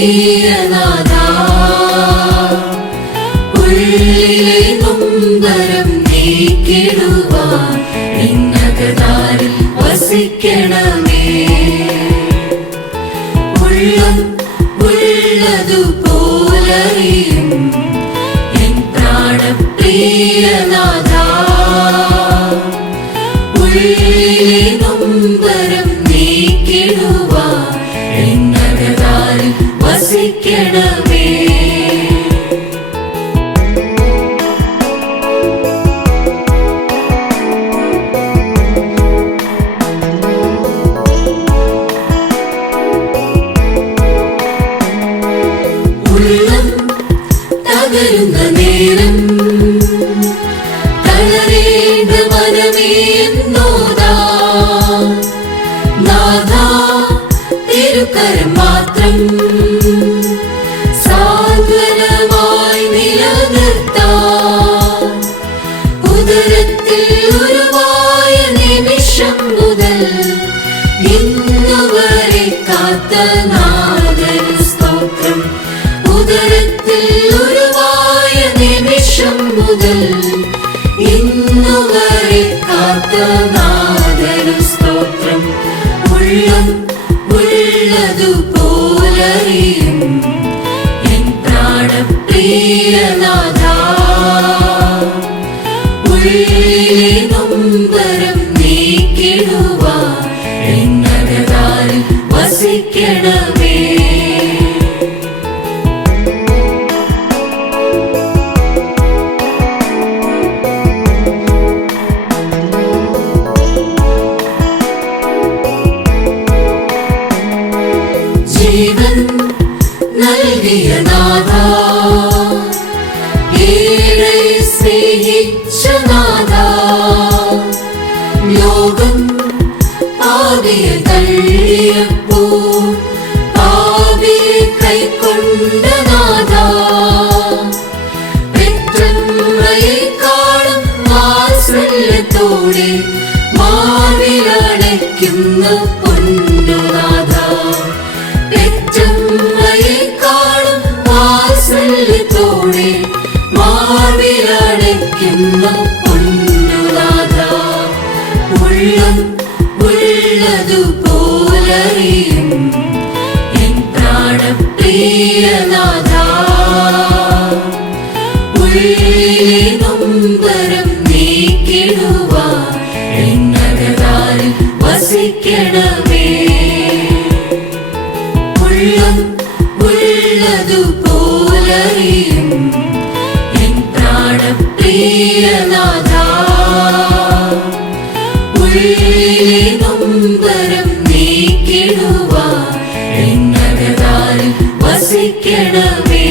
പ്രിയനാഥാ ഉള്ളിലെ നൊമ്പരം നീക്കിടുവാൻ നിന്നകതാരിൽ വസിക്കണമേ. ഉള്ളം ഉള്ളതുപോലറിയും എൻ പ്രാണപ്രിയനാഥാ ഉള്ളിലെ നൊമ്പരം നീക്കിടുവാൻ നിന്നകതാരിൽ വസിക്കണമേ. തകരുന്ന നേരം തളരേണ്ട മനമേ എന്നോദാ നാഥാ തിരുക്കരം മാത്രം സാന്ത്വനമായി നിലനിർത്താൻ ഉദരത്തിൽ ഉരുവായ നിമിഷം മുതൽ ഇന്നുവരെ കാത്ത നാഥനു സ്തോത്രം. ഉദരത്തിൽ ഉരുവായ നിമിഷം മുതൽ ഇന്നുവരെ കാത്ത നാഥനു സ്തോത്രം. ഉള്ളം ഉള്ളതുപോലറിയും എൻ പ്രാണപ്രിയനാഥാ ഉള്ളിലെ നൊമ്പരം നീക്കിടുവാൻ നിന്നകതാരിൽ വസിക്കണമേ. ജീവൻ നൽകിയ നാഥാ ഏറെ സ്നേഹിച്ച നാഥാ ലോകം പാപിയെ തള്ളിയപ്പോൾ പാപിയെ കൈക്കൊണ്ട നാഥാ പെറ്റമ്മയെക്കാളും വാത്സല്യത്തോടെ മാവിലടയ്ക്കുന്ന പൊന്നുനാഥാ പെറ്റമ്മയെക്കാളും വാത്സല്യത്തോടെ മാവിലടയ്ക്കുന്ന പൊന്നുനാഥാ ഉള്ളം ഉള്ളതുപോലറിയും എൻ പ്രാണപ്രിയനാഥാ ഉള്ളിലെ നൊമ്പരം നീക്കിടുവാൻ നിന്നകതാരിൽ വസിക്കണമേ. ഉള്ളം ഉള്ളതുപോലറിയും എൻ പ്രാണപ്രിയനാഥാ ഉള്ളിലെ നൊമ്പരം നീക്കിടുവാൻ നിന്നകതാരിൽ വസിക്കണമേ.